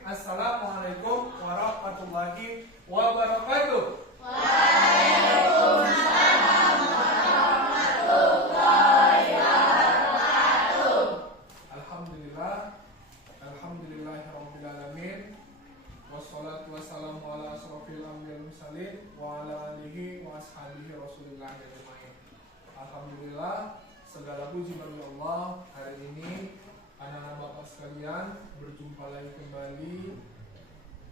Assalamualaikum warahmatullahi wabarakatuh. Waalaikumsalam warahmatullahi wabarakatuh. Alhamdulillahirabbil alamin. Wassalatu wassalamu ala asrofil anbiya'il mursalin wa ala alihi wa ashabihi Rasulillah ajmain. Alhamdulillah, segala puji bagi Allah. Hari ini anak-anak Bapak sekalian berjumpa lagi kembali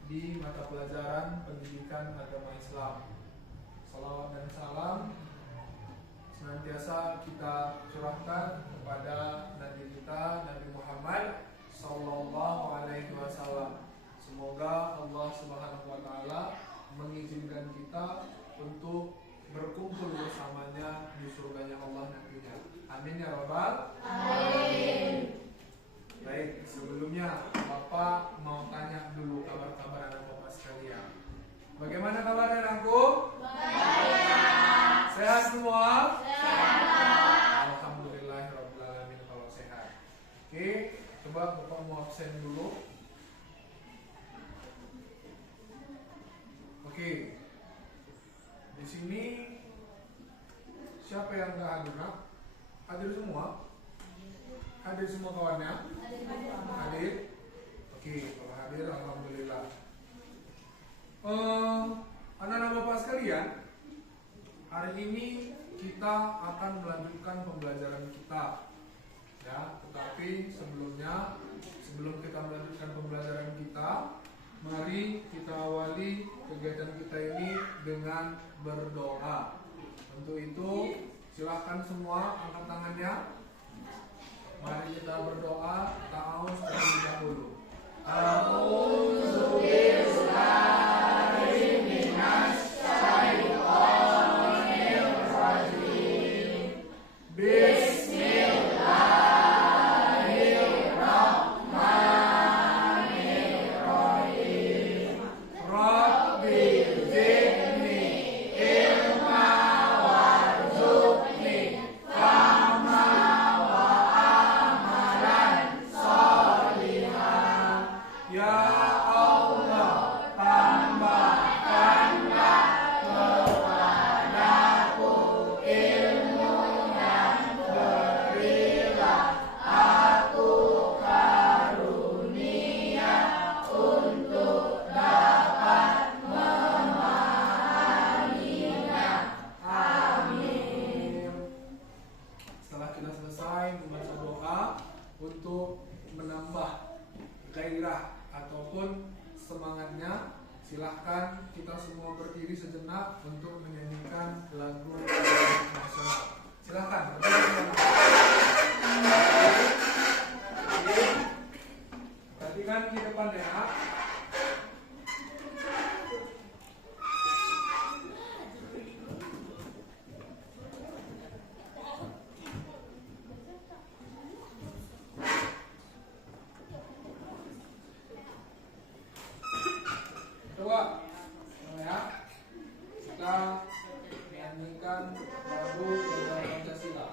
di mata pelajaran pendidikan agama Islam. Salawat dan salam senantiasa kita curahkan kepada Nabi kita, Nabi Muhammad Sallallahu Alaihi Wasallam. Semoga Allah Subhanahu Wa Taala mengizinkan kita untuk berkumpul bersamanya di surganya Allah nantinya. Amin ya Rabbal Amin. Baik, sebelumnya Bapak mau tanya dulu kabar-kabar anak Bapak sekalian. Bagaimana kabarnya anakku? Baik. Sehat semua? Sehat. Alhamdulillahirabbil alamin kalau sehat. Oke, coba Bapak mau absen dulu. Oke. Di sini siapa yang enggak hadir? Nak? Hadir semua? Hadir semua kawannya? Hadir? Oke, kalau hadir alhamdulillah. Anak-anak Bapak sekalian, hari ini kita akan melanjutkan pembelajaran kita. Ya, tetapi sebelum kita melanjutkan pembelajaran kita, mari kita awali kegiatan kita ini dengan berdoa. Untuk itu, silakan semua angkat tangannya. Mari kita berdoa ta'awuz terlebih dahulu. A'udzu billahi minasy syaithanir rajim. Bismillahirrahmanirrahim. Rabbi zidni ilma warzuqni fahma wa amalan sholihan. Ya Allah, tambahkanlah kepadaku ilmu dan berilah aku karunia untuk dapat memahaminya. Amin. Setelah kita selesai membaca doa untuk menambah gairah ataupun semangatnya, silahkan kita semua berdiri sejenak untuk menyanyikan lagu nasional. Silahkan berdiri. Perhatikan di depan ya. Coba ya, kita menyanyikan lagu Bendera Pancasila.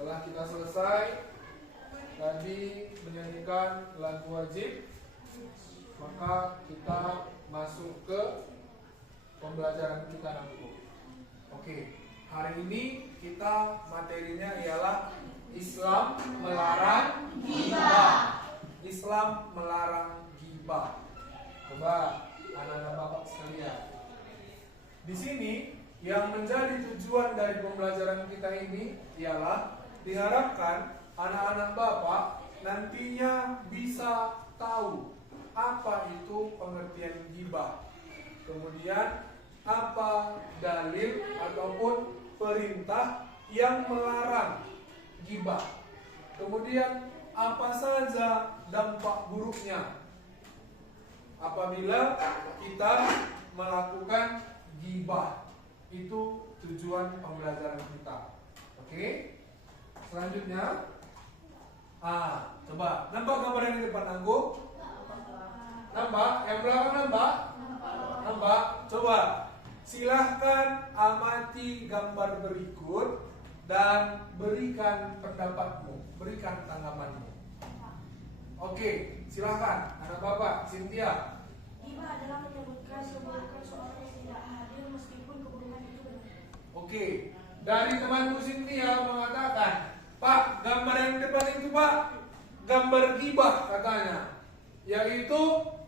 Setelah kita selesai tadi tadi menyanyikan lagu wajib, maka kita masuk ke pembelajaran kita nanti. Oke, hari ini kita materinya ialah Islam melarang ghibah. Islam melarang ghibah. Coba anak-anak bapak sekalian. Di sini yang menjadi tujuan dari pembelajaran kita ini ialah diharapkan anak-anak bapak nantinya bisa tahu apa itu pengertian ghibah. Kemudian apa dalil ataupun perintah yang melarang ghibah. Kemudian apa saja dampak buruknya apabila kita melakukan ghibah. Itu tujuan pembelajaran kita. Oke? Selanjutnya, coba nampak gambar yang di depan aku? Nampak? Yang belakang nampak? Nampak? Coba silahkan amati gambar berikut dan berikan pendapatmu, berikan tanggapanmu. Oke, silahkan anak bapak, Cynthia. Ghibah adalah menyebutkan keburukan seorang yang tidak hadir meskipun keburukan itu benar. Oke, dari temanku Cynthia mengatakan, Pak, gambar yang depan itu Pak, gambar ghibah katanya, yaitu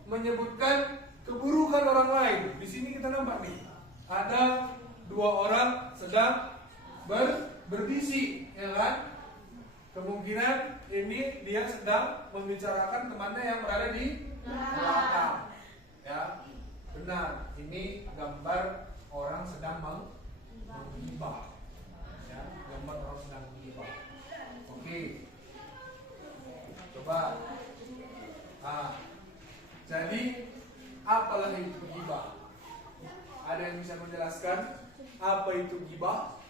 menyebutkan keburukan orang lain. Di sini kita nampak nih, ada dua orang sedang berbisik, ya kan? Kemungkinan ini dia sedang membicarakan temannya yang berada di belakang. Ya, benar. Ini gambar orang sedang menghibah. Ya, gambar orang sedang menghibah. Oke. Coba. Jadi apalah itu ghibah? Ada yang bisa menjelaskan apa itu ghibah?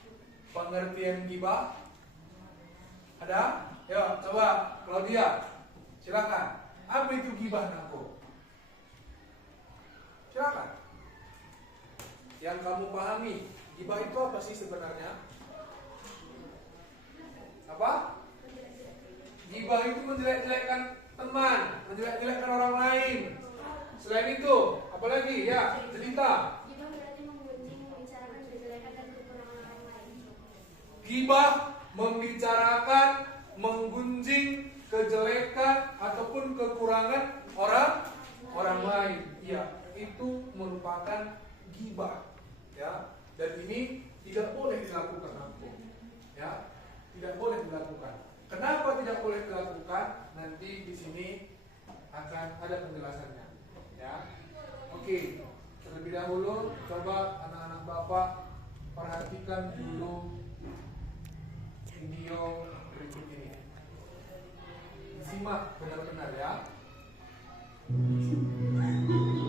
Pengertian ghibah? Ada? Yuk, coba Claudia. Silakan. Apa itu ghibah, Nako? Silakan. Yang kamu pahami, ghibah itu apa sih sebenarnya? Apa? Ghibah itu menjelek-jelekkan teman, menjelek-jelekkan orang lain. Selain itu, apalagi? Ya, cerita. Ghibah berarti menggunjing, membicarakan kejelekan dan kekurangan orang lain. Ghibah membicarakan, menggunjing kejelekan ataupun kekurangan orang lain. Iya, itu merupakan ghibah. Ya, dan ini tidak boleh dilakukan, ya, tidak boleh dilakukan. Kenapa tidak boleh dilakukan? Nanti di sini akan ada penjelasannya. Ya, oke. Terlebih dahulu, coba anak-anak bapak perhatikan dulu video berikut ini. Simak benar-benar ya.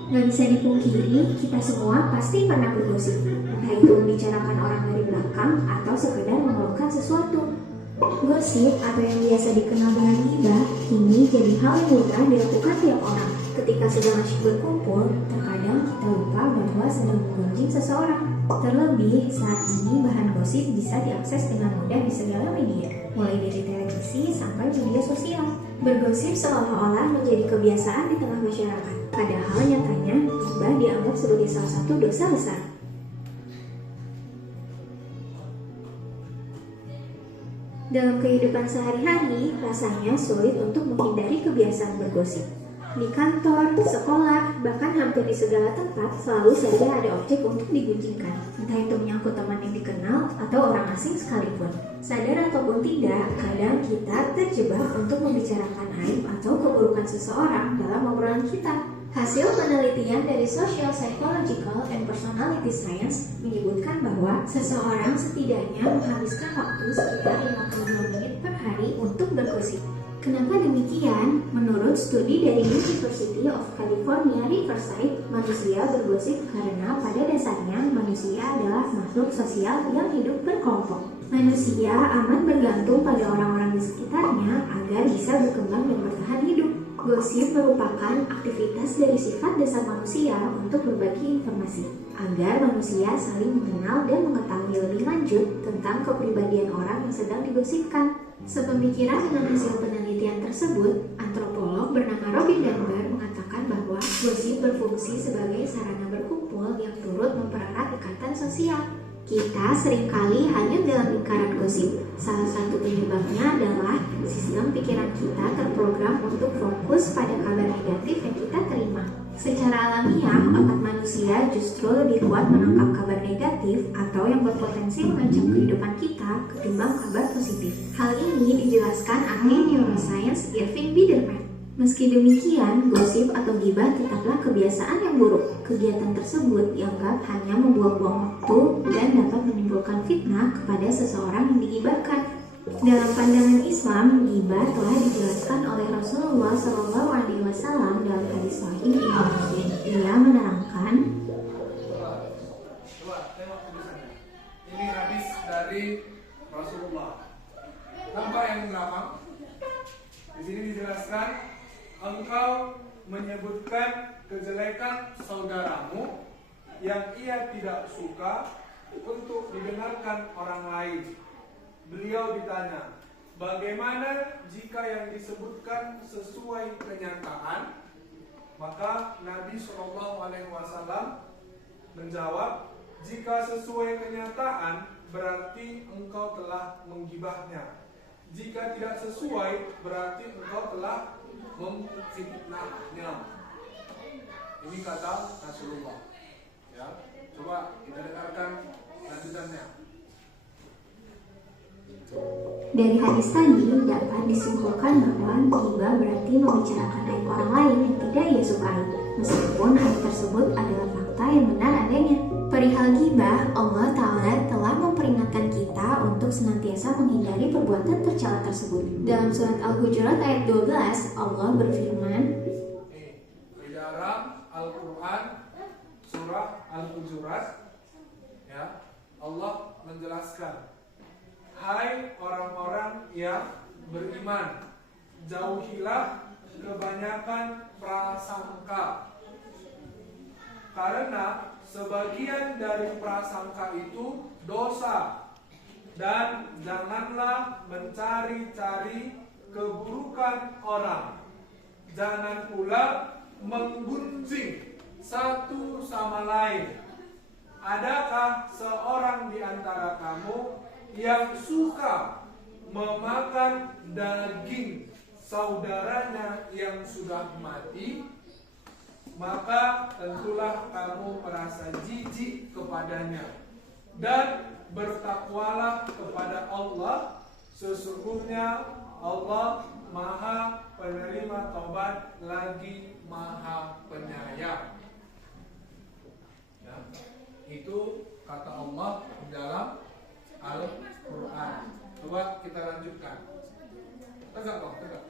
Gak bisa dipungkiri, kita semua pasti pernah bergosip. Entah itu membicarakan orang dari belakang atau sekedar mengeluhkan sesuatu. Gosip atau yang biasa dikenal dengan ghibah kini jadi hal yang mudah dilakukan tiap orang. Ketika sedang asyik berkumpul, terkadang kita lupa bahwa sedang menggunjing seseorang. Terlebih saat ini bahan gosip bisa diakses dengan mudah di segala media, mulai dari televisi sampai media sosial. Bergosip seolah-olah menjadi kebiasaan di tengah masyarakat. Padahal nyatanya ghibah dianggap sebagai salah satu dosa besar. Dalam kehidupan sehari-hari, rasanya sulit untuk menghindari kebiasaan bergosip. Di kantor, sekolah, bahkan hampir di segala tempat selalu saja ada objek untuk digunjingkan. Entah itu menyangkut teman yang dikenal atau orang asing sekalipun. Sadar ataupun tidak, kadang kita terjebak untuk membicarakan aib atau keburukan seseorang dalam obrolan kita. Hasil penelitian dari Social Psychological and Personality Science menyebutkan bahwa seseorang setidaknya menghabiskan waktu sekitar 52 menit per hari untuk bergosip. Kenapa demikian? Menurut studi dari University of California, Riverside, manusia bergosip karena pada dasarnya manusia adalah makhluk sosial yang hidup berkelompok. Manusia amat bergantung pada orang-orang di sekitarnya agar bisa berkembang dan bertahan hidup. Gosip merupakan aktivitas dari sifat dasar manusia untuk berbagi informasi, agar manusia saling mengenal dan mengetahui lebih lanjut tentang kepribadian orang yang sedang digosipkan. Sepemikiran dengan hasil penelitian penelitian tersebut, antropolog bernama Robin Dunbar mengatakan bahwa gosip berfungsi sebagai sarana berkumpul yang turut mempererat ikatan sosial. Kita seringkali hanyut dalam lingkaran gosip. Salah satu penyebabnya adalah sistem pikiran kita terprogram untuk fokus pada kabar negatif yang kita terima. Secara alamiah, otak manusia justru lebih kuat menangkap kabar negatif atau yang berpotensi mengancam kehidupan kita ketimbang kabar positif. Hal ini dijelaskan ahli neuroscience Irving Biderman. Meski demikian, gosip atau gibah tetaplah kebiasaan yang buruk. Kegiatan tersebut dianggap hanya membuang-buang waktu dan dapat menimbulkan fitnah kepada seseorang yang digibahkan. Dalam pandangan Islam, gibah telah dijelaskan oleh Rasulullah SAW dalam hadis Sahih Imam Muslim. Ia menerangkan, Coba tengok tulisannya. Ini hadis dari Rasulullah. Nampak yang belakang? Di sini dijelaskan, engkau menyebutkan kejelekan saudaramu yang ia tidak suka untuk didengarkan orang lain. Beliau ditanya, bagaimana jika yang disebutkan sesuai kenyataan? Maka Nabi SAW menjawab, jika sesuai kenyataan berarti engkau telah menggibahnya. Jika tidak sesuai berarti engkau telah memfitnahnya. Ini kata Rasulullah. Ya, coba kita dengarkan lanjutannya. dari hadis tadi dapat disimpulkan bahwa gibah berarti membicarakan aib orang lain yang tidak ia sukai, meskipun aib tersebut adalah fakta yang benar adanya. Perihal gibah, Allah Ta'ala telah memperingatkan kita untuk senantiasa menghindari perbuatan tercela tersebut. Dalam surat Al-Hujurat ayat 12, Allah berfirman, Di dalam Al-Quran surah Al-Hujurat, ya, Allah menjelaskan, hai orang-orang yang beriman, jauhilah kebanyakan prasangka, karena sebagian dari prasangka itu dosa, dan janganlah mencari-cari keburukan orang. Jangan pula menggunjing satu sama lain. Adakah seorang di antara kamu yang suka memakan daging saudaranya yang sudah mati? Maka tentulah kamu merasa jijik kepadanya. Dan bertakwalah kepada Allah, sesungguhnya Allah Maha penerima taubat lagi Maha penyayang. Ya, itu kata Allah dalam Al-Quran. Coba kita lanjutkan. Tegak dong, tegak.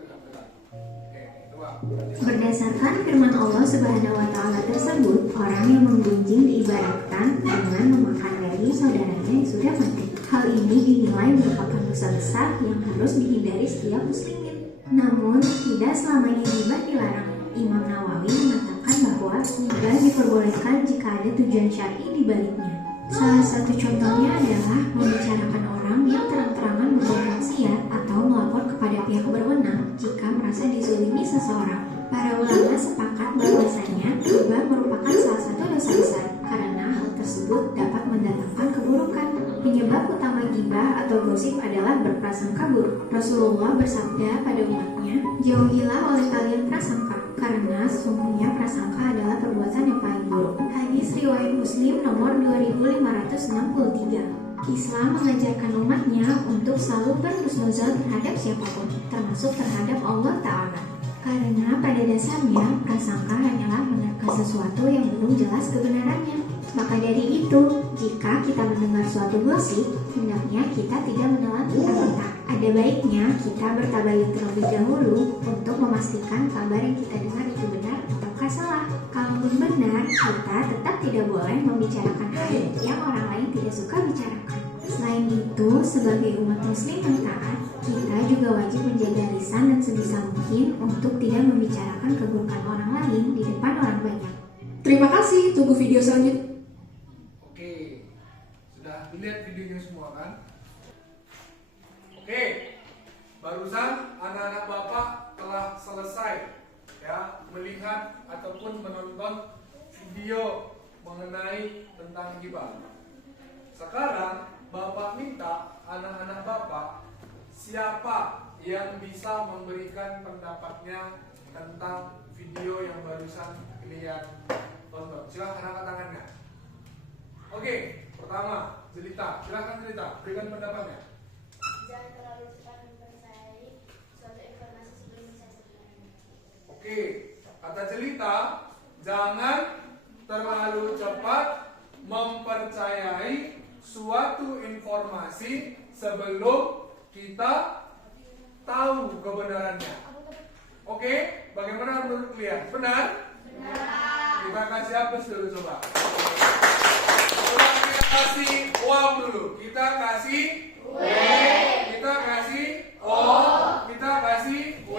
Oke, coba. berdasarkan firman Allah Subhanahu wa Ta'ala tersebut, orang yang menggunjing diibaratkan dengan memakan daging saudaranya yang sudah mati. Hal ini dinilai merupakan dosa besar yang harus dihindari setiap muslimin. Namun, tidak selamanya gibah dilarang. Imam Nawawi mengatakan bahwa gibah diperbolehkan jika ada tujuan syar'i di baliknya. Salah satu contohnya adalah membicarakan orang yang terang-terangan berbuat maksiat atau melapor kepada pihak berwenang jika merasa dizalimi seseorang. Para ulama sepakat bahwasanya gibah merupakan salah satu dosa besar karena hal tersebut dapat mendatangkan keburukan. Penyebab utama gibah atau gosip adalah berprasangka buruk. Rasulullah bersabda pada umatnya, jauhilah oleh kalian prasangka, karena sesungguhnya prasangka adalah perbuatan yang paling buruk. Hadis riwayat Muslim nomor 2563. Islam mengajarkan umatnya untuk selalu berhusnuzon terhadap siapapun, termasuk terhadap Allah Ta'ala. Karena pada dasarnya, prasangka hanyalah menerka sesuatu yang belum jelas kebenarannya. Maka dari itu, jika kita mendengar suatu gosip, hendaknya kita tidak menelan mentah-mentah. Ada baiknya kita bertabayun terlebih dahulu untuk memastikan kabar yang kita dengar itu benar ataukah salah. Kalaupun benar, kita tetap tidak boleh membicarakan hal yang orang lain tidak suka bicarakan. Selain itu, sebagai umat muslim yang taat, kita juga wajib menjaga lisan dan sebisa mungkin untuk tidak membicarakan keburukan orang lain di depan orang banyak. Terima kasih, tunggu video selanjutnya. Oke, sudah dilihat videonya semua kan? Oke, barusan anak-anak Bapak telah selesai ya melihat ataupun menonton video mengenai tentang ghibah. Sekarang Bapak minta anak-anak Bapak siapa yang bisa memberikan pendapatnya tentang video yang barusan kalian tonton. Silahkan angkat tangannya. Oke, pertama Jelita, silahkan Jelita, berikan pendapatnya. Jangan terlalu cepat mempercayai suatu informasi sebelum saya sebenarnya. Oke, kata Jelita, jangan terlalu cepat mempercayai suatu informasi sebelum kita tahu kebenarannya. Oke, bagaimana menurut kalian? Benar? Benar. Kita kasih apa dulu coba? Coba kita kasih wow dulu. Kita kasih W, kita kasih O, kita kasih W,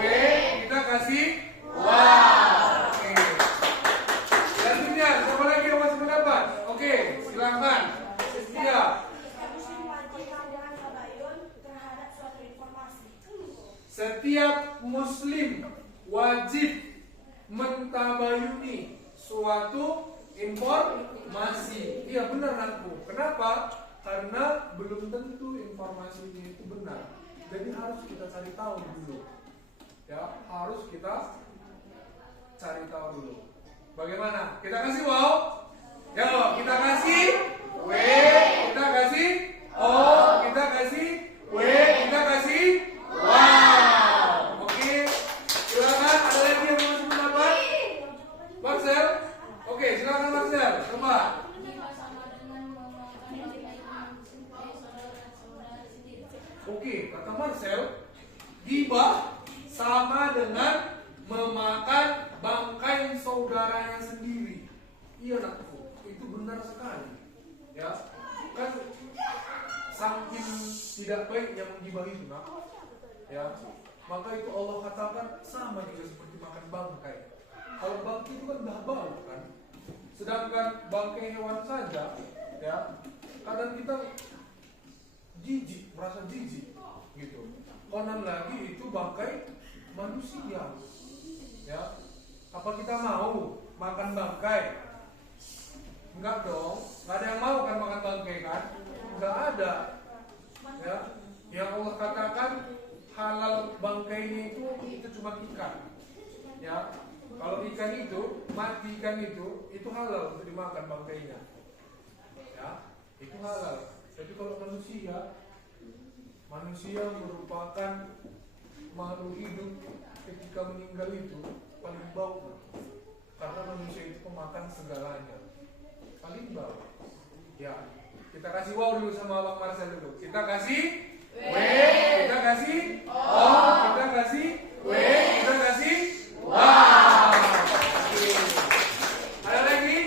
kita kasih wow. Oke. Selanjutnya, siapa lagi yang masih pendapat? Oke, silakan. Setia. Muslim wajib dengan tabayun terhadap suatu informasi. Setiap muslim wajib mentabayuni suatu informasi. Iya benar aku. Kenapa? Karena belum tentu informasinya itu benar. Jadi harus kita cari tahu dulu. Ya, harus kita cari tahu dulu. Bagaimana? Kita kasih wow? Ya, kita kasih W, kita kasih O, kita kasih W, kita kasih wow. Oke, silakan. Ada lagi yang masih pendapat? Marcel? Oke, silakan Marcel. Coba. Oke, kata Marcel, ghibah sama dengan memakan bangkai saudaranya sendiri. Iya nakku, itu benar sekali. Ya, kan saking tidak baiknya menggibah itu nak. Ya, maka itu Allah katakan sama juga seperti makan bangkai. Kalau bangkai itu kan dah bau kan. Sedangkan bangkai hewan saja, ya, kadang kita jijik, merasa jijik gitu. Konon lagi itu bangkai manusia. Ya. Apa kita mau makan bangkai? Enggak dong. Enggak ada yang mau kan makan bangkai kan? Enggak ada. Ya. Yang Allah katakan halal bangkainya itu cuma ikan. Ya. Kalau ikan itu, mati ikan itu halal untuk dimakan bangkainya. Ya. Itu halal. Tapi kalau manusia merupakan makhluk hidup ketika meninggal itu paling bau, karena manusia itu pemakan segalanya, paling bau. Ya, kita kasih wow dulu sama Bang Marcel dulu. Kita kasih W, kita kasih O, kita kasih W, kita kasih wow. Oke. Ada lagi?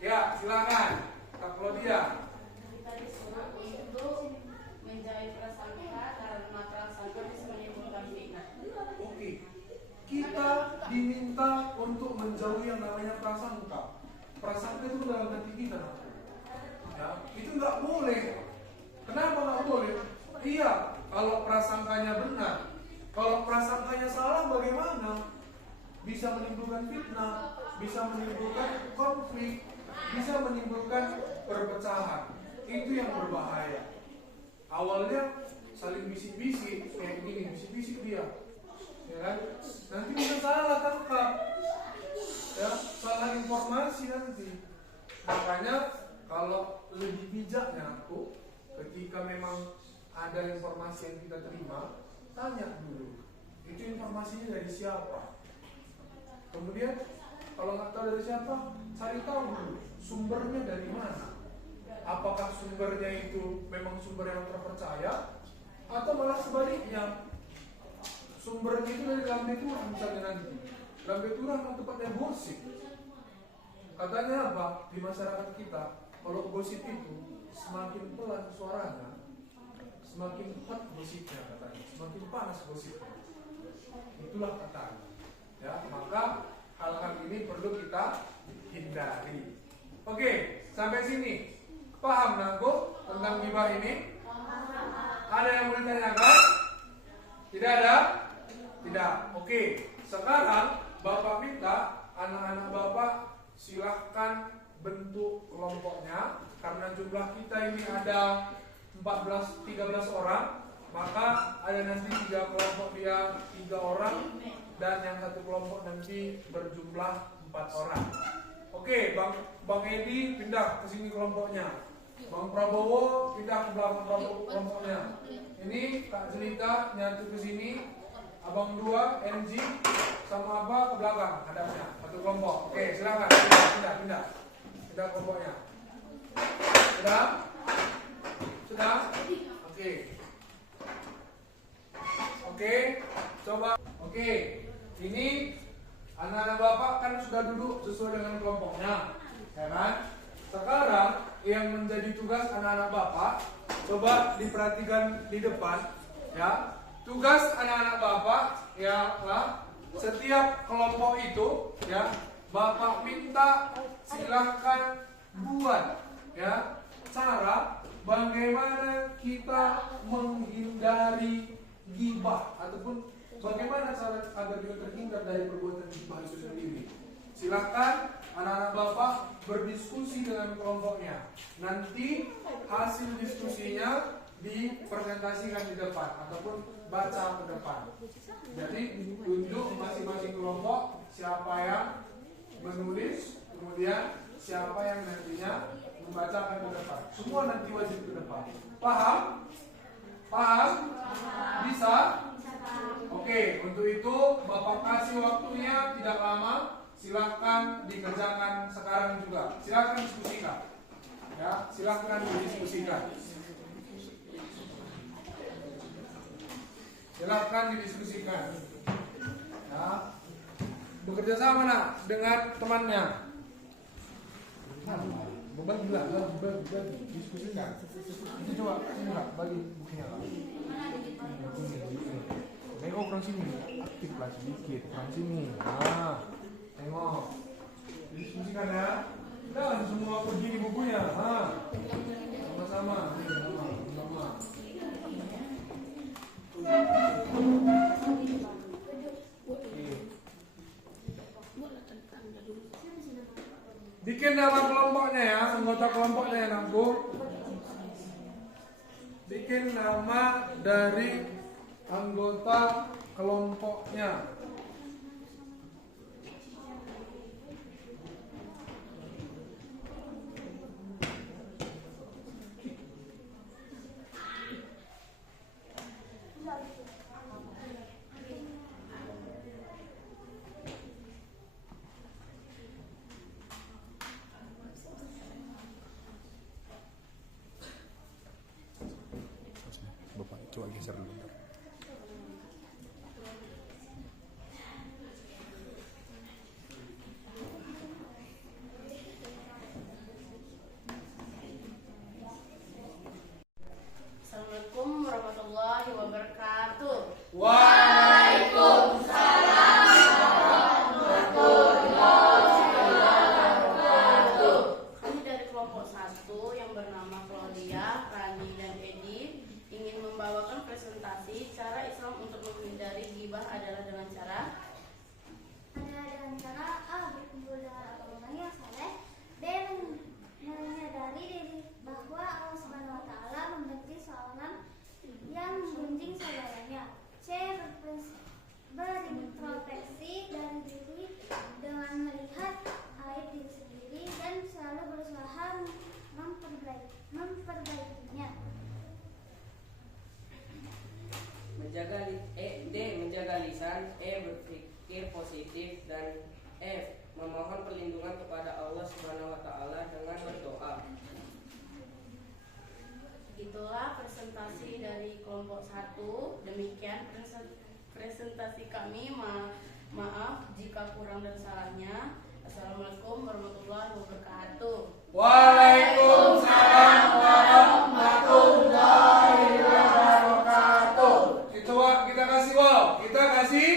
Ya, silakan Kak Claudia. Menjauhi prasangka karena prasangka bisa menimbulkan fitnah. Oke, kita diminta untuk menjauhi yang namanya prasangka. Prasangka itu dalam hati kita, ya, itu nggak boleh. Kenapa nggak boleh? Iya, kalau prasangkanya benar. Kalau prasangkanya salah, bagaimana? Bisa menimbulkan fitnah, bisa menimbulkan konflik, bisa menimbulkan perpecahan. Itu yang berbahaya. Awalnya saling bisik-bisik kayak gini, bisik-bisik dia, ya kan? Nanti bisa salah tangkap, ya, salah informasi nanti. Makanya kalau lebih bijaknya aku, ketika memang ada informasi yang kita terima, tanya dulu, itu informasinya dari siapa. Kemudian kalau nggak tahu dari siapa, cari tahu dulu sumbernya dari mana. Apakah sumbernya itu memang sumber yang terpercaya, atau malah sebaliknya, sumbernya itu dari lambe turang misalnya nanti. Lambe turang yang tempatnya gosip. Katanya apa di masyarakat kita? Kalau gosip itu semakin pelan suaranya, semakin hot gosipnya katanya, semakin panas gosipnya. Itulah katanya. Ya, maka hal-hal ini perlu kita hindari. Oke, sampai sini. Paham Nangko tentang ghibah ini? Ada yang mau ditanyakan? Tidak ada? Tidak. Oke. Sekarang Bapak minta anak-anak Bapak silahkan bentuk kelompoknya. Karena jumlah kita ini ada 13 orang, maka ada nanti 3 kelompok dia 3 orang, dan yang satu kelompok nanti berjumlah 4 orang. Oke, Bang Edi pindah ke sini kelompoknya. Bang Prabowo pindah ke belakang kelompoknya. Ini Kak Jelita nyatu ke sini. Abang 2, NG sama apa ke belakang hadapnya. Satu kelompok. Oke, silakan pindah kelompoknya. Sudah? Oke, coba. Oke, ini anak-anak Bapak kan sudah duduk sesuai dengan kelompoknya, ya kan? Sekarang yang menjadi tugas anak-anak Bapak, coba diperhatikan di depan, ya. Tugas anak-anak Bapak ialah setiap kelompok itu, ya, Bapak minta silahkan buat, ya, cara bagaimana kita menghindari ghibah ataupun bagaimana cara agar kita terhindar dari perbuatan ghibah itu sendiri. Silahkan anak-anak Bapak berdiskusi dengan kelompoknya. Nanti hasil diskusinya dipresentasikan di depan ataupun baca ke depan. Jadi tunjuk masing-masing kelompok siapa yang menulis, kemudian siapa yang nantinya membacakan ke depan. Semua nanti wajib ke depan. Paham? Bisa? Oke, untuk itu Bapak kasih waktunya tidak lama. Silahkan dikerjakan sekarang juga. Silahkan diskusikan. Ya, silahkan didiskusikan. Ya. Bekerja sama nak dengan temannya. Bagi diskusikan. Ini coba sini Kak, bagi bukunya Kak. Tengok orang sini, aktif lah sedikit. Orang sini. Nah, tengok. Diskusikan ya. Dan semua pergi di bukunya. Sama-sama. Bikin nama kelompoknya ya, anggota kelompoknya ya Nampu. Bikin nama dari anggota kelompoknya. Coba geser dulu. Assalamualaikum warahmatullahi wabarakatuh. Waalaikumsalam warahmatullahi wabarakatuh. Kami dari kelompok 1 yang bernama Claudia, Rani, dan Edi ingin membawakan presentasi cara Islam untuk menghindari ghibah adalah dengan cara A. Berkumpul dengan orang yang saleh. B. Menyadari diri bahwa Allah Subhanahu wa Ta'ala membenci seorang yang menggunjing saudaranya. C. Berintrospeksi dari diri dengan melihat aib diri sendiri dan selalu berusaha memperbaikinya. D. Menjaga lisan. E. Berpikir positif. Dan F. Memohon perlindungan kepada Allah Subhanahu wa Ta'ala dengan berdoa. Itulah presentasi dari kelompok 1. Demikian presentasi kami. Maaf jika kurang dan salahnya. Assalamualaikum warahmatullahi wabarakatuh. Waalaikumsalam warahmatullahi wabarakatuh. Itu kita kasih wow, kita kasih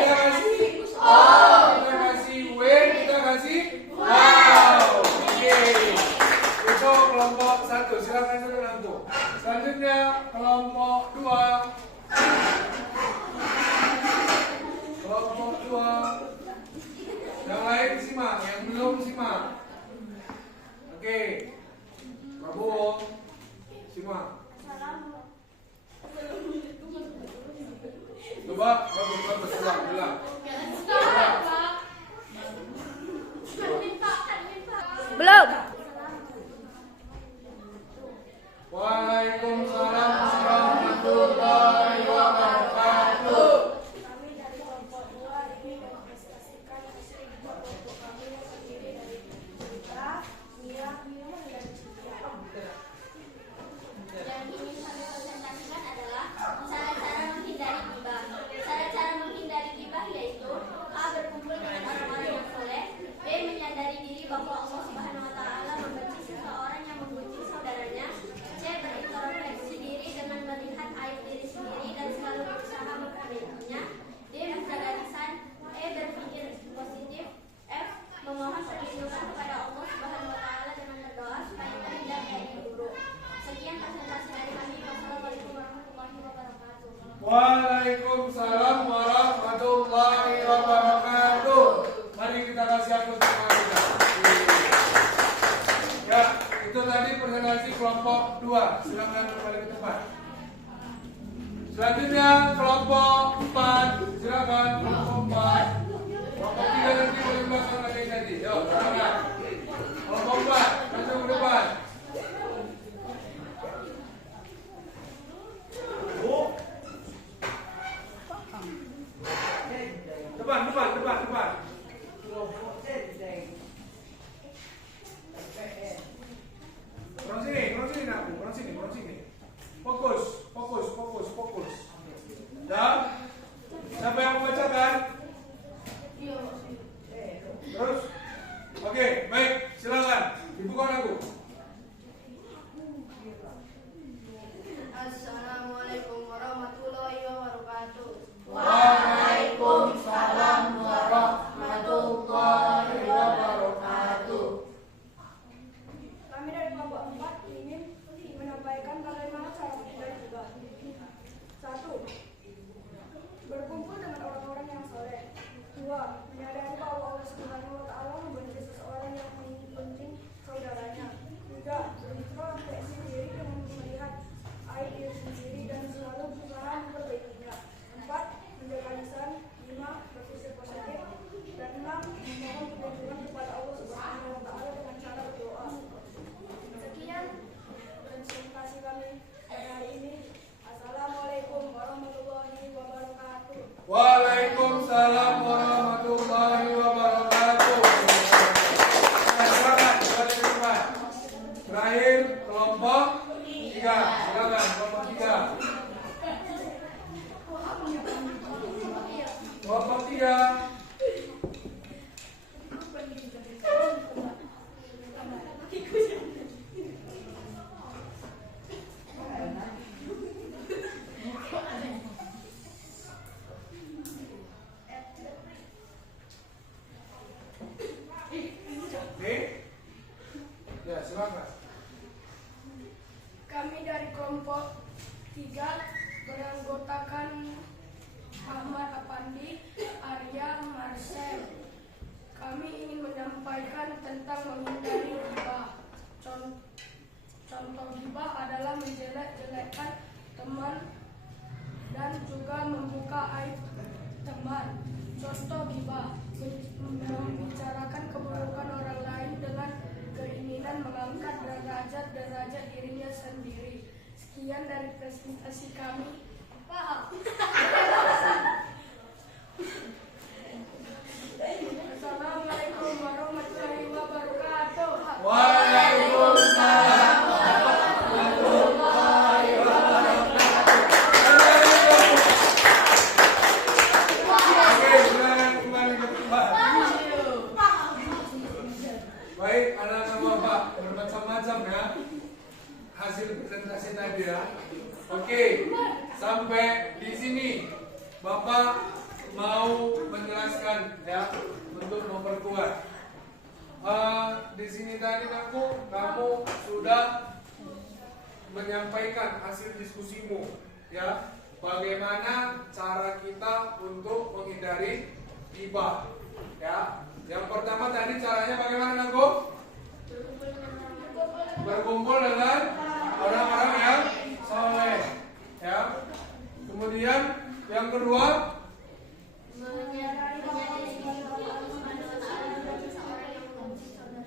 kita kasih kita kasih kita kasih wow. Oke. Itu kelompok 1. Silakan dulu Nantu. Selanjutnya kelompok 2. mahasiswa. Yang lain simak, yang belum simak. Oke, Prabowo, simak. Coba, bagus, ulang. Belum. Waalaikumsalam warahmatullahi wabarakatuh. Kami dari kelompok 2 ini merepresentasikan hasil kelompok kami yang terdiri dari Citra, Mia, dan Citra. Yang ingin kami presentasikan adalah cara-cara menghindari gibah. Cara-cara menghindari gibah yaitu A. Berkumpul dengan orang-orang yang soleh, B. Menyadari diri bahwa Allah Subhanahu Wa Taala membenci seseorang yang membenci saudaranya, C. Berintrospeksi diri dengan melihat aib diri sendiri dan selalu berusaha memperbaikinya, D. Menjaga lisan, E. Berpikir positif, F. Memohon perlindungan kepada Allah Subhanahu Wa Taala dengan berdoa supaya terhindar dari yang buruk. Sekian presentasi dari kami. Wassalamualaikum warahmatullahi wabarakatuh. Waalaikumsalam warahmatullahi wabarakatuh. Mari kita kasih aku terima kasih. Ya, itu tadi presentasi kelompok 2. Silakan kembali ke tempat. Selanjutnya kelompok 4. Silakan kelompok 4. Kelompok 3 nanti boleh belakang lagi tadi. Yuk, silakan. Kelompok 4, langsung ke depan. Depan. Kurang sini. Fokus. Dan siapa yang membacakan? Terus? Oke, baik, silakan. Dibuka aku. Assalamualaikum warahmatullahi wabarakatuh. Waalaikumsalam warahmatullahi wabarakatuh. Kami dari kelompok 4 ingin menyampaikan bagaimana cara menghindari gibah. 1. Berkumpul dengan orang-orang yang soleh. 2. Menyadari bahwa Allah Subhanahu Wa Taala membenci seseorang yang membenci saudaranya. 3. Berintrospeksi diri dengan melihat aib diri sendiri dan selalu berusaha memperbaikinya. 4. Menjaga lisan. 5. Berpikir positif. Dan 6. Memohon perlindungan kepada Allah Subhanahu Wa Taala dengan cara berdoa. Sekian presentasi kami pada hari ini. Assalamualaikum warahmatullahi wabarakatuh. Waalaikumsalam warahmatullahi wabarakatuh. Silakan kembali ke tempat. Terakhir kelompok 3. Silakan kelompok 3. Kelompok 3. Ya, silakan. Kami dari kelompok 3 beranggotakan Ahmad Apandi, Arya, Marcel. Kami ingin menyampaikan tentang menghindari gibah. Contoh gibah adalah menjelek-jelekkan teman dan juga membuka aib teman. Contoh gibah membicarakan keburukan orang lain dengan keinginan mengangkat derajat dirinya sendiri. Sekian dari presentasi kami. Assalamualaikum warahmatullahi wabarakatuh. Waalaikumsalam warahmatullahi wabarakatuh. Oke, silakan kembali ke tempat. Baik, anak-anak bapak bermacam-macam ya hasil presentasi tadi ya. Oke, sampai di sini bapak mau menjelaskan ya untuk memperkuat. Di sini tadi kamu sudah menyampaikan hasil diskusimu ya, bagaimana cara kita untuk menghindari gibah. Ya, yang pertama tadi caranya bagaimana Nanggung? Berkumpul dengan orang-orang yang soleh. Ya. Kemudian yang kedua,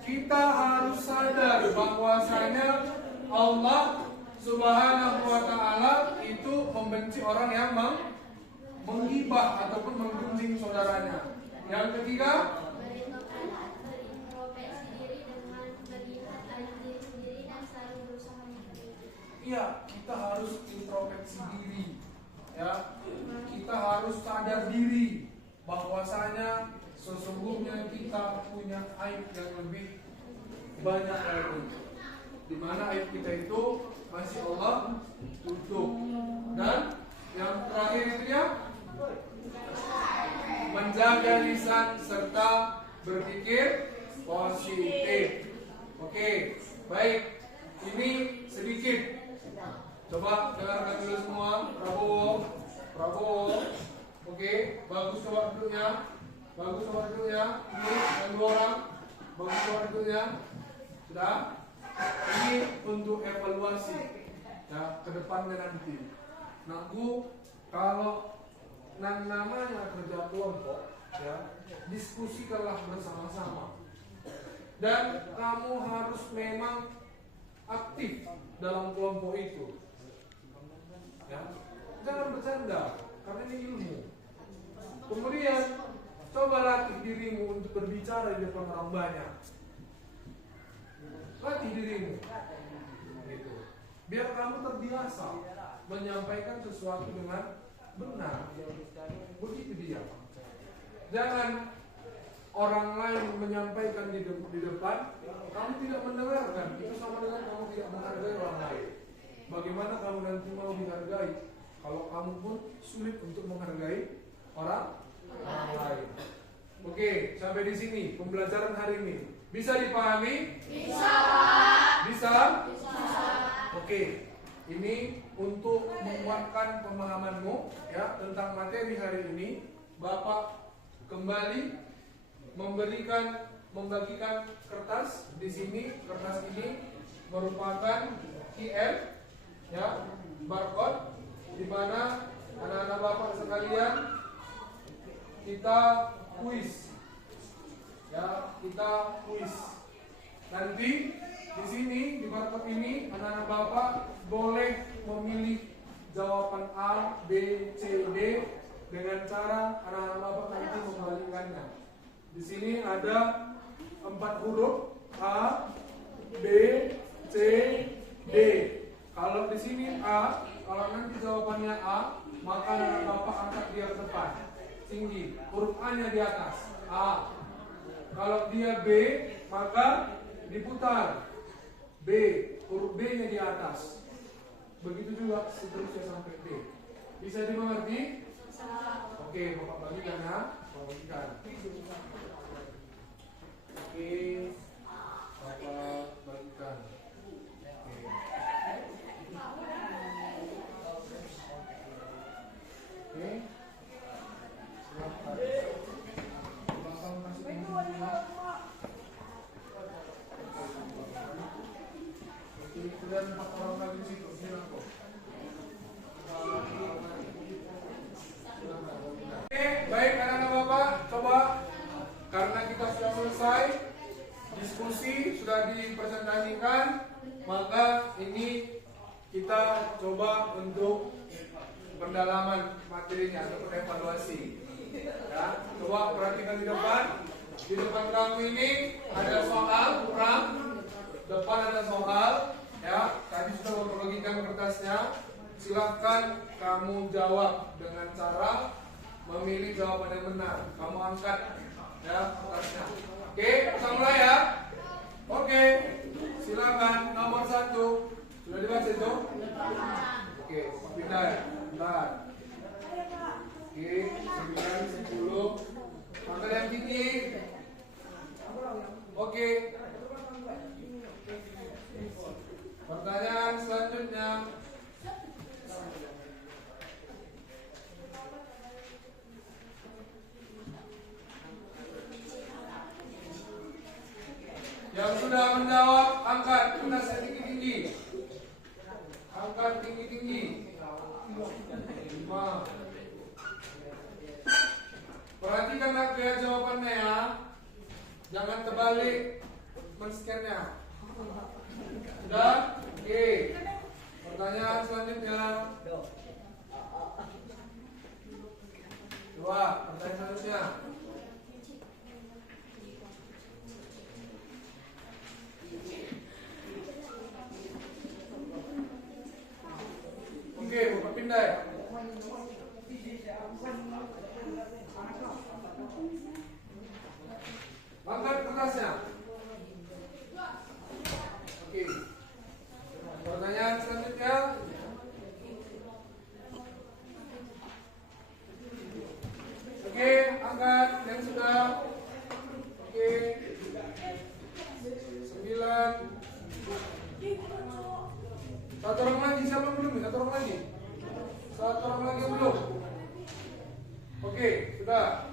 kita harus sadar bahwasanya Allah Subhanahu wa Ta'ala itu membenci orang yang menggibah ataupun menggunjing saudaranya. Yang ketiga, iya, kita harus introspeksi diri. Ya, kita harus sadar diri bahwasanya sesungguhnya kita punya aib yang lebih banyak lagi. Di mana aib kita itu masih Allah tutup. Dan yang terakhir itu ya, menjaga lisan serta berpikir positif. Oke, baik. Ini sedikit. Coba dengarkan dulu semua. Prabowo. Oke, bagus coba duduknya. Ini yang dua orang. Bagus coba duduknya. Sudah. Ini untuk evaluasi. Ya, ke depannya nanti. Nanggu kalau namanya kerja kelompok, ya, diskusikanlah bersama-sama. Dan kamu harus memang aktif dalam kelompok itu. Ya, jangan bercanda, karena ini ilmu. Kemudian coba latih dirimu untuk berbicara di depan orang banyak. Latih dirimu, gitu. Biar kamu terbiasa menyampaikan sesuatu dengan benar. Begitu dia. Jangan orang lain menyampaikan di depan, kamu tidak mendengarkan. Itu sama dengan kamu tidak menghargai orang lain. Bagaimana kamu nanti mau dihargai kalau kamu pun sulit untuk menghargai orang lain? Oke, sampai di sini pembelajaran hari ini. Bisa dipahami? Bisa. Bisa? Oke. Ini untuk menguatkan pemahamanmu ya tentang materi hari ini. Bapak kembali membagikan kertas di sini. Kertas ini merupakan QR ya, barcode, di mana anak-anak Bapak sekalian kita kuis. Ya, kita kuis. Nanti di sini di barcode ini anak-anak Bapak boleh memilih jawaban A, B, C, D dengan cara anak-anak Bapak nanti membalikkannya. Di sini ada 4 huruf A, B, C, D. Kalau di sini A, kalau nanti jawabannya A, maka anak Bapak angkat dia ke depan, tinggi. Huruf A-nya di atas, A. Kalau dia B, maka diputar, B. Huruf B-nya di atas. Begitu juga seterusnya sampai D. Bisa dimengerti? Oke, Bapak bagikan ya. Bapak bagikan. Oke, Bapak bagikan. Oke. Silakan. Bapak masuk ini. Oke, kemudian 4 orang lagi di situ. Silakan. Oke, baik anak-anak Bapak, coba karena kita sudah selesai diskusi, sudah dipresentasikan, maka ini kita coba untuk pendalaman materinya atau evaluasi. Ya, coba perhatikan di depan. Di depan kamu ini ada soal, kurang. Depan ada soal. Ya, tadi sudah Bapak bagikan kertasnya. Silakan kamu jawab dengan cara memilih jawaban yang benar. Kamu angkat ya kertasnya. Oke, kita mulai ya. Oke, silakan nomor 1. Sudah dibaca itu? Oke, pindah ya. Bentar. Oke, 9, 10. Angkat yang tinggi. Oke. Pertanyaan selanjutnya. anak lihat jawabannya ya. Jangan terbalik men-scan-nya. Sudah? Oke. Pertanyaan selanjutnya. Dua, pertanyaan selanjutnya. Oke, Bapak pindah. Angkat kertasnya. Oke. Pertanyaan selanjutnya. Oke, angkat yang sudah. Oke. 9. Satu orang lagi, siapa yang belum? Satu orang lagi. Satu orang lagi yang belum. Oke, sudah.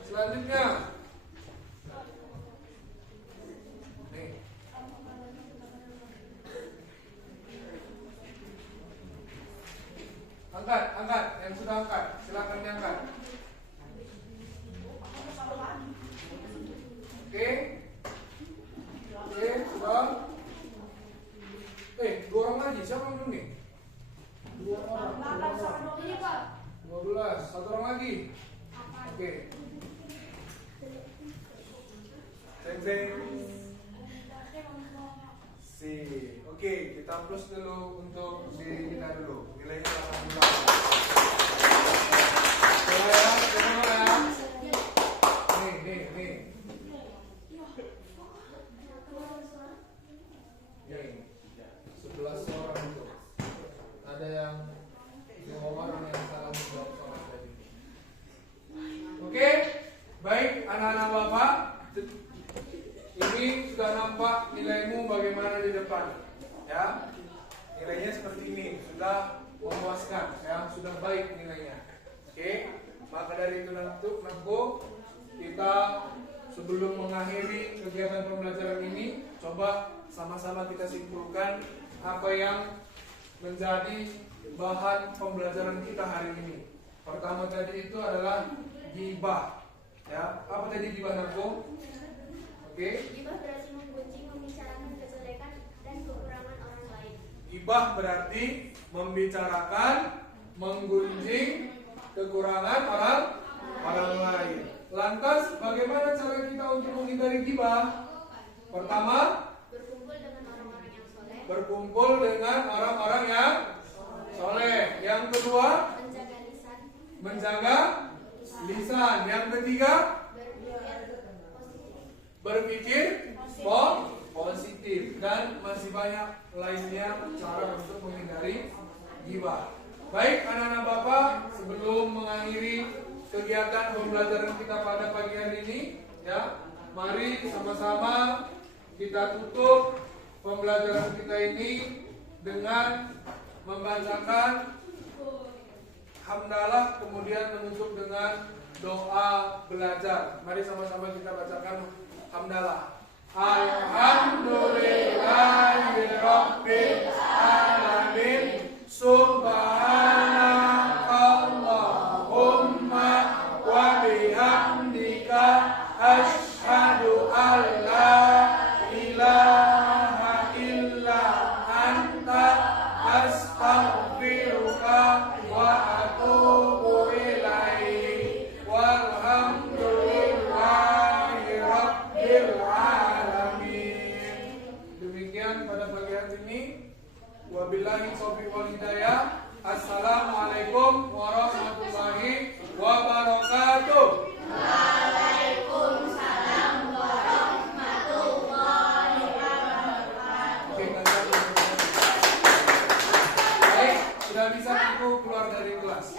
Selanjutnya. Nih. Angkat. Yang sudah angkat, silakan diangkat. Oke. Oke, sudah. Dua orang lagi, siapa yang belum nih? Dua orang. 12, satu orang lagi. Oke. Ceng. Oke, kita plus dulu untuk si kita dulu. Nilainya 88. Coba ya. Nih. Nih. 11 orang itu. Ada yang 2 orang yang salah menjawab soal tadi. Oke, baik anak-anak Bapak. Ini sudah nampak nilaimu bagaimana di depan, ya. Nilainya seperti ini, sudah memuaskan, ya, sudah baik nilainya. Oke, maka dari itu nanti kita sebelum mengakhiri kegiatan pembelajaran ini, coba sama-sama kita simpulkan apa yang menjadi bahan pembelajaran kita hari ini. Pertama tadi itu adalah ghibah, ya. Apa tadi ghibah, Nako? Oke. Ghibah berarti menggunjing, membicarakan kejelekan dan kekurangan orang lain. Ghibah berarti membicarakan, menggunjing kekurangan orang lain. Lantas bagaimana cara kita untuk menghindari ghibah? Pertama, Berkumpul dengan orang-orang yang soleh. berkumpul dengan orang-orang yang soleh. Yang kedua, Menjaga lisan. menjaga lisan. Yang ketiga, Berpikir positif, dan masih banyak lainnya cara untuk menghindari ghibah. Baik anak-anak Bapak, sebelum mengakhiri kegiatan pembelajaran kita pada pagi hari ini, ya, mari sama-sama kita tutup pembelajaran kita ini dengan membacakan hamdalah, kemudian menutup dengan doa belajar. Mari sama-sama kita bacakan hamdalah. Alhamdulillahirabbil alamin. Subhanakallahumma wa bihamdika asyhadu an la ilaha illa anta astaghfiruka wa atubu ilaik. Walhamdulillahi rabbil alamin. Demikian pada pagi hari ini. Wabillahi taufiq wal hidayah. Assalamualaikum warahmatullahi wabarakatuh. Waalaikumsalam warahmatullahi wabarakatuh. Oke, baik, sudah bisa aku keluar dari kelas.